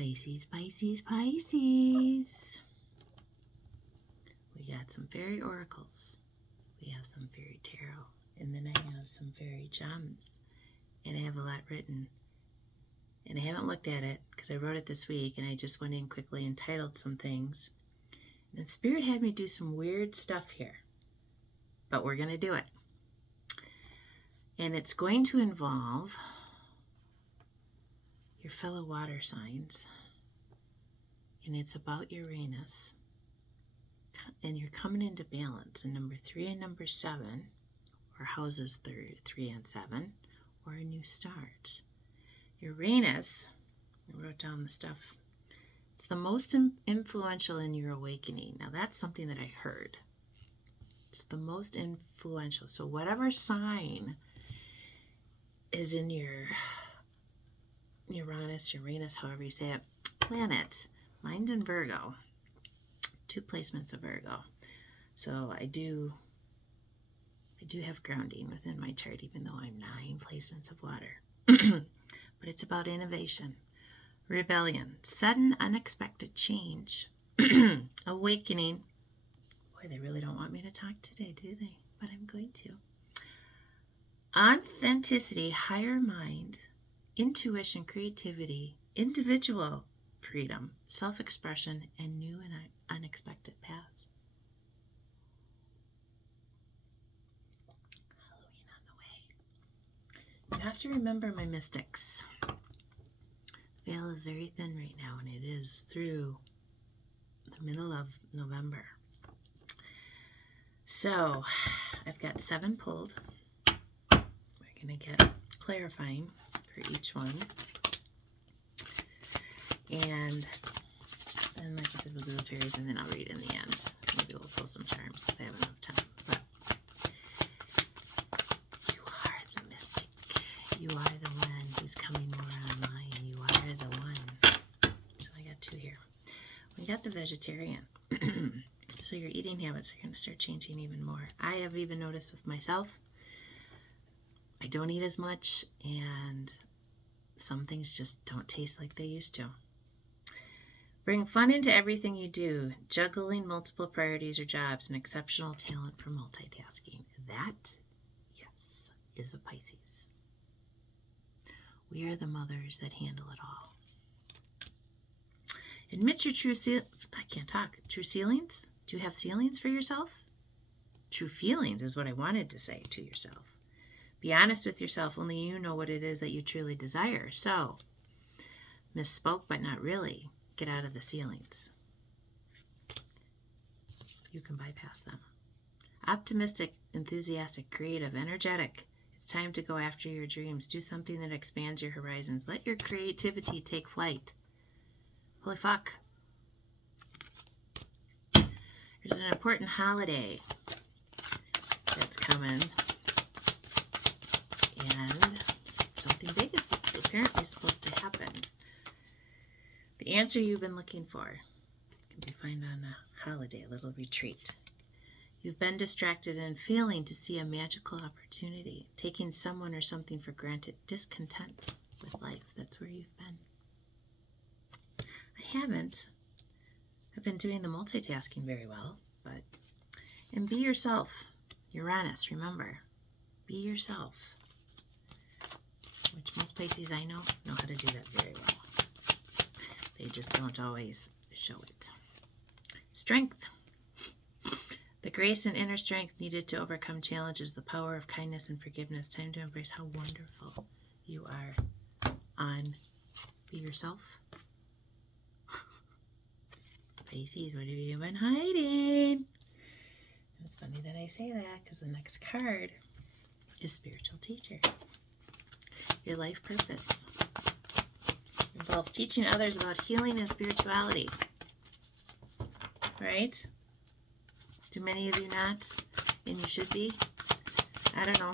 Pisces, Pisces, Pisces. We got some fairy oracles. We have some fairy tarot. And then I have some fairy gems. And I have a lot written. And I haven't looked at it because I wrote it this week and I just went in quickly and titled some things. And Spirit had me do some weird stuff here. But we're going to do it. And it's going to involve your fellow water signs. And it's about Uranus. And you're coming into balance in number 3 and number 7, or houses 3 and 7, or a new start. Uranus, I wrote down the stuff, it's the most influential in your awakening. Now that's something that I heard. It's the most influential. So whatever sign is in your Uranus, however you say it, planet, mine's in Virgo. 2 placements of Virgo. So I do have grounding within my chart, even though I'm 9 placements of water. But it's about innovation, rebellion, sudden, unexpected change, awakening. Boy, they really don't want me to talk today, do they? But I'm going to. Authenticity, higher mind, intuition, creativity, individual freedom, self-expression, and new and unexpected paths. Halloween on the way. You have to remember, my mystics, the veil is very thin right now, and it is through the middle of November. So I've got 7 pulled. We're going to get clarifying for each one. And then, like I said, we'll do the fairies, and then I'll read in the end. Maybe we'll pull some charms if I have enough time. But you are the mystic. You are the one who's coming more online. You are the one. So I got 2 here. We got the vegetarian. So your eating habits are going to start changing even more. I have even noticed with myself, I don't eat as much, and some things just don't taste like they used to. Bring fun into everything you do, juggling multiple priorities or jobs, an exceptional talent for multitasking. That, yes, is a Pisces. We are the mothers that handle it all. Admit your true ceilings. Do you have ceilings for yourself? True feelings is what I wanted to say to yourself. Be honest with yourself. Only you know what it is that you truly desire. So, misspoke, but not really. Get out of the ceilings. You can bypass them. Optimistic, enthusiastic, creative, energetic. It's time to go after your dreams. Do something that expands your horizons. Let your creativity take flight. Holy fuck. There's an important holiday that's coming. And something big is apparently supposed to happen. The answer you've been looking for can be found on a holiday, a little retreat. You've been distracted and failing to see a magical opportunity, taking someone or something for granted, discontent with life. That's where you've been. I haven't. I've been doing the multitasking very well, but, and be yourself. Uranus, remember, be yourself. Which most Pisces I know how to do that very well. They just don't always show it. Strength. The grace and inner strength needed to overcome challenges, the power of kindness and forgiveness. Time to embrace how wonderful you are on Be Yourself. Pisces, what have you been hiding? It's funny that I say that because the next card is Spiritual Teacher. Your life purpose involves teaching others about healing and spirituality. Right? Do many of you not? And you should be? I don't know.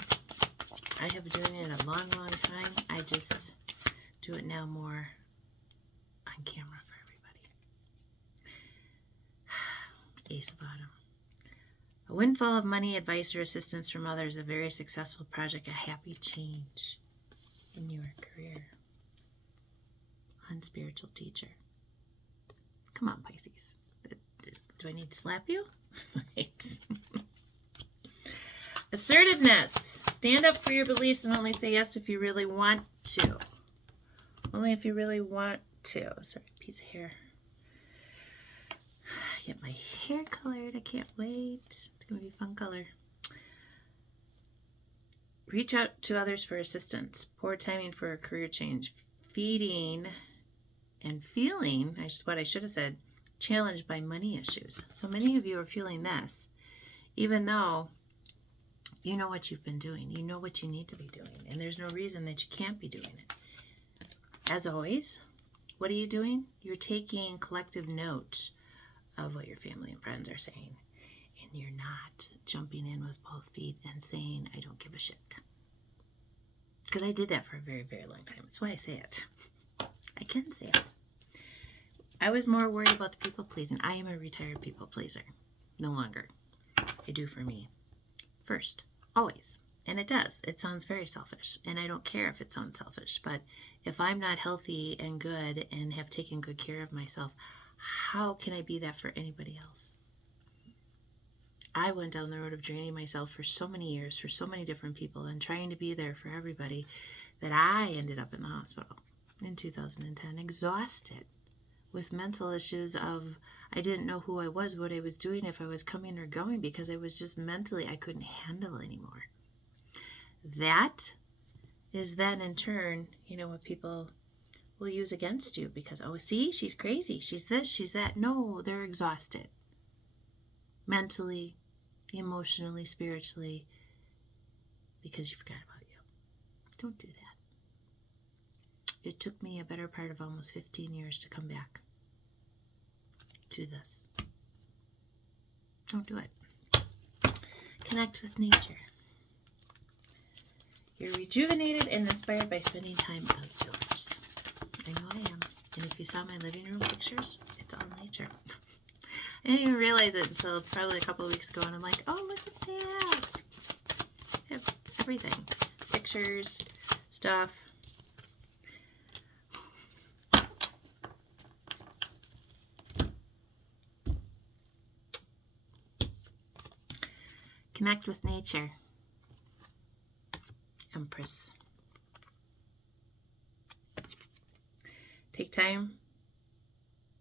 I have been doing it a long, long time. I just do it now more on camera for everybody. Ace of Autumn. A windfall of money, advice, or assistance from others, a very successful project, a happy change in your career. unspiritual teacher. Come on, Pisces. Do I need to slap you? Right. Assertiveness. Stand up for your beliefs and only say yes if you really want to. Only if you really want to. Sorry, piece of hair. Get my hair colored. I can't wait. It's going to be a fun color. Reach out to others for assistance. Poor timing for a career change. Feeding and feeling, what I should have said, challenged by money issues. So many of you are feeling this, even though you know what you've been doing. You know what you need to be doing. And there's no reason that you can't be doing it. As always, what are you doing? You're taking collective note of what your family and friends are saying. And you're not jumping in with both feet and saying, I don't give a shit. Because I did that for a very, very long time. That's why I say it. I can say it. I was more worried about the people pleasing. I am a retired people pleaser. No longer. I do for me first. Always. And it does. It sounds very selfish. And I don't care if it sounds selfish. But if I'm not healthy and good and have taken good care of myself, how can I be that for anybody else? I went down the road of draining myself for so many years, for so many different people, and trying to be there for everybody, that I ended up in the hospital in 2010, exhausted, with mental issues of I didn't know who I was, what I was doing, if I was coming or going, because I was just mentally, I couldn't handle anymore. That is then in turn, what people will use against you because, oh, see, she's crazy. She's this, she's that. No, they're exhausted. Mentally, emotionally, spiritually, because you forgot about you. Don't do that. It took me a better part of almost 15 years to come back to this. Don't do it. Connect with nature. You're rejuvenated and inspired by spending time outdoors. I know I am. And if you saw my living room pictures, it's all nature. I didn't even realize it until probably a couple of weeks ago, and I'm like, oh, look at that. I have everything. Pictures, stuff. Connect with nature. Empress. Take time.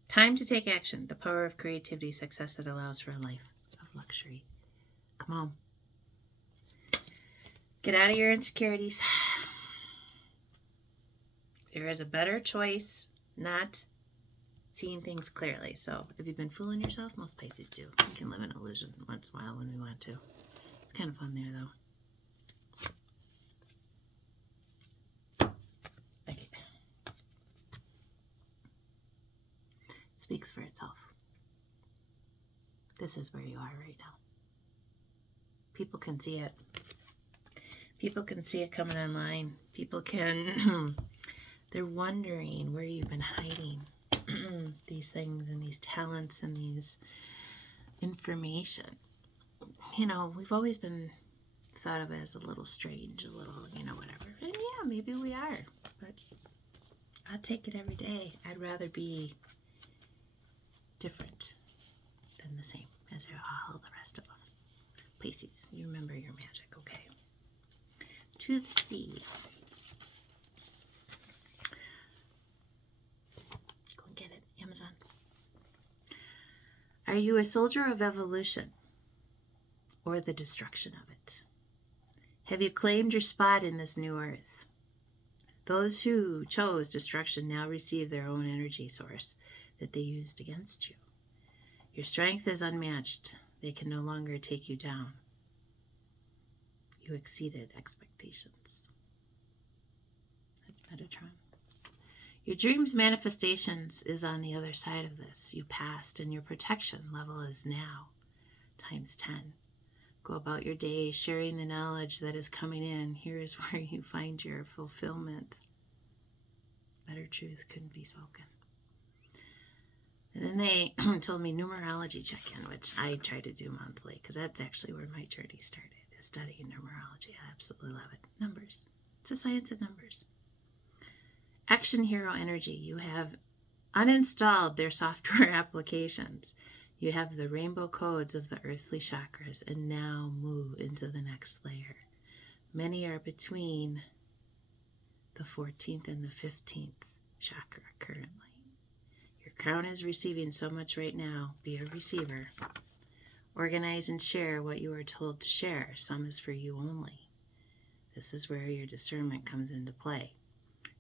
Time to take action. The power of creativity, success that allows for a life of luxury. Come on. Get out of your insecurities. There is a better choice, not seeing things clearly. So if you've been fooling yourself, most Pisces do. We can live in illusion once in a while when we want to. It's kind of fun there, though. Okay. Speaks for itself. This is where you are right now. People can see it. People can see it coming online. People can, they're wondering where you've been hiding these things and these talents and these information. We've always been thought of as a little strange, a little, whatever. And yeah, maybe we are, but I take it every day. I'd rather be different than the same as all the rest of them. Pisces, you remember your magic, okay? To the sea. Go and get it, Amazon. Are you a soldier of evolution or the destruction of it? Have you claimed your spot in this new earth? Those who chose destruction now receive their own energy source that they used against you. Your strength is unmatched. They can no longer take you down. You exceeded expectations. That's Metatron. Your dreams manifestations is on the other side of this. You passed, and your protection level is now times 10. Go about your day sharing the knowledge that is coming in. Here is where you find your fulfillment. Better truth couldn't be spoken. And then they told me numerology check-in, which I try to do monthly, because that's actually where my journey started, is studying numerology. I absolutely love it. Numbers. It's a science of numbers. Action hero energy. You have uninstalled their software applications. You have the rainbow codes of the earthly chakras and now move into the next layer. Many are between the 14th and the 15th chakra currently. Your crown is receiving so much right now. Be a receiver. Organize and share what you are told to share. Some is for you only. This is where your discernment comes into play.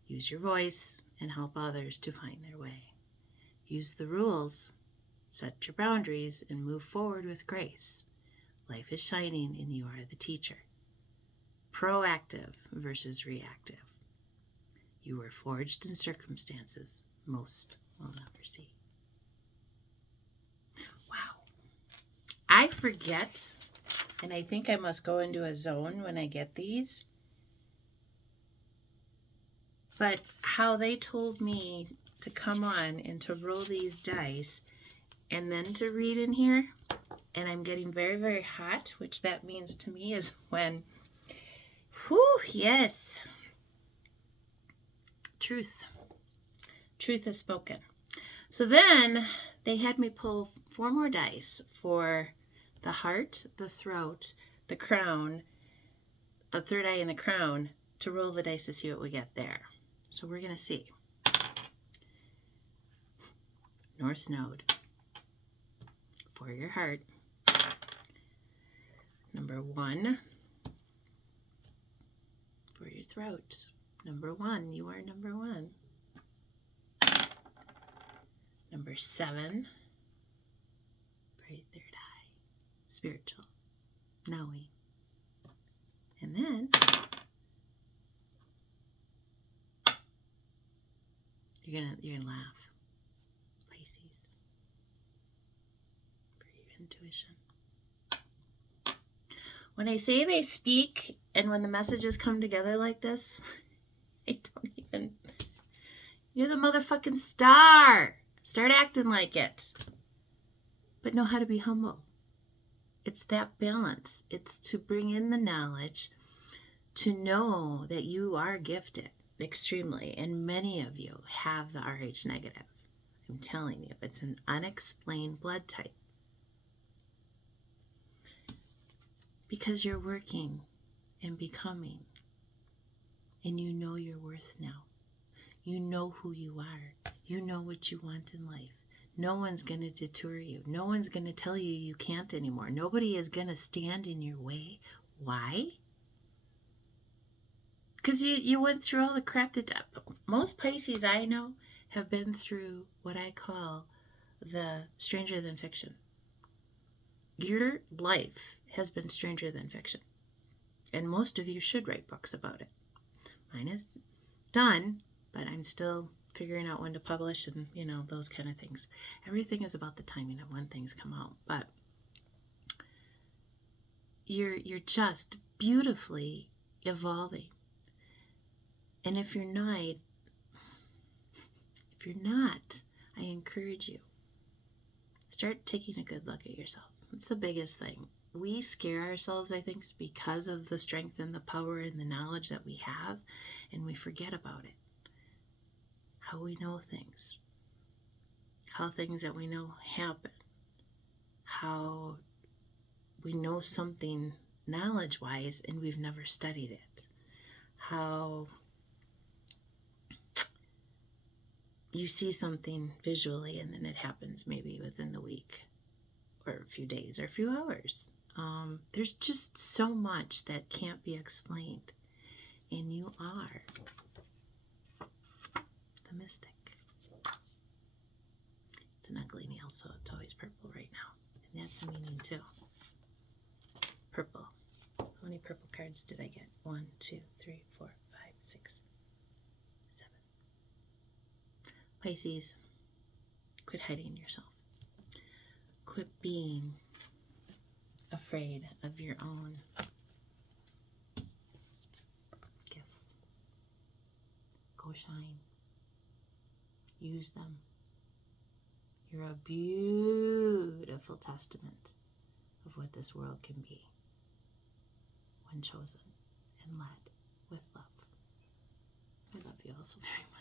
Use your voice and help others to find their way. Use the rules, set your boundaries, and move forward with grace. Life is shining and you are the teacher. Proactive versus reactive. You were forged in circumstances most will never see. Wow. I forget, and I think I must go into a zone when I get these, but how they told me to come on and to roll these dice and then to read in here, and I'm getting very, very hot, which that means to me is when, whew, yes, truth is spoken. So then they had me pull 4 more dice for the heart, the throat, the crown, a third eye in the crown, to roll the dice to see what we get there. So we're going to see. North node for your heart. Number 1 for your throat. Number 1, you are number 1. Number 7 for your third eye. Spiritual. Knowing. And then you're gonna laugh. Pisces. For your intuition. When I say they speak and when the messages come together like this, I don't even... You're the motherfucking star. Start acting like it. But know how to be humble. It's that balance. It's to bring in the knowledge, to know that you are gifted extremely, and many of you have the RH negative. I'm telling you, it's an unexplained blood type. Because you're working and becoming, and you know your worth now. You know who you are. You know what you want in life. No one's going to detour you. No one's going to tell you you can't anymore. Nobody is going to stand in your way. Why? Because you went through all the crap that... Most Pisces I know have been through what I call the stranger than fiction. Your life has been stranger than fiction. And most of you should write books about it. Mine is done, but I'm still figuring out when to publish and, those kind of things. Everything is about the timing of when things come out. But you're just beautifully evolving. And if you're not, I encourage you, start taking a good look at yourself. It's the biggest thing. We scare ourselves, I think, because of the strength and the power and the knowledge that we have, and we forget about it. How we know things. How things that we know happen. How we know something knowledge-wise and we've never studied it. How you see something visually and then it happens maybe within the week or a few days or a few hours. There's just so much that can't be explained. And you are the mystic. It's an ugly nail, so it's always purple right now. And that's a meaning too. Purple. How many purple cards did I get? 1, 2, 3, 4, 5, 6, 7. Pisces, quit hiding yourself. Quit being afraid of your own gifts. Go shine. Use them. You're a beautiful testament of what this world can be when chosen and led with love. I love you all so very much.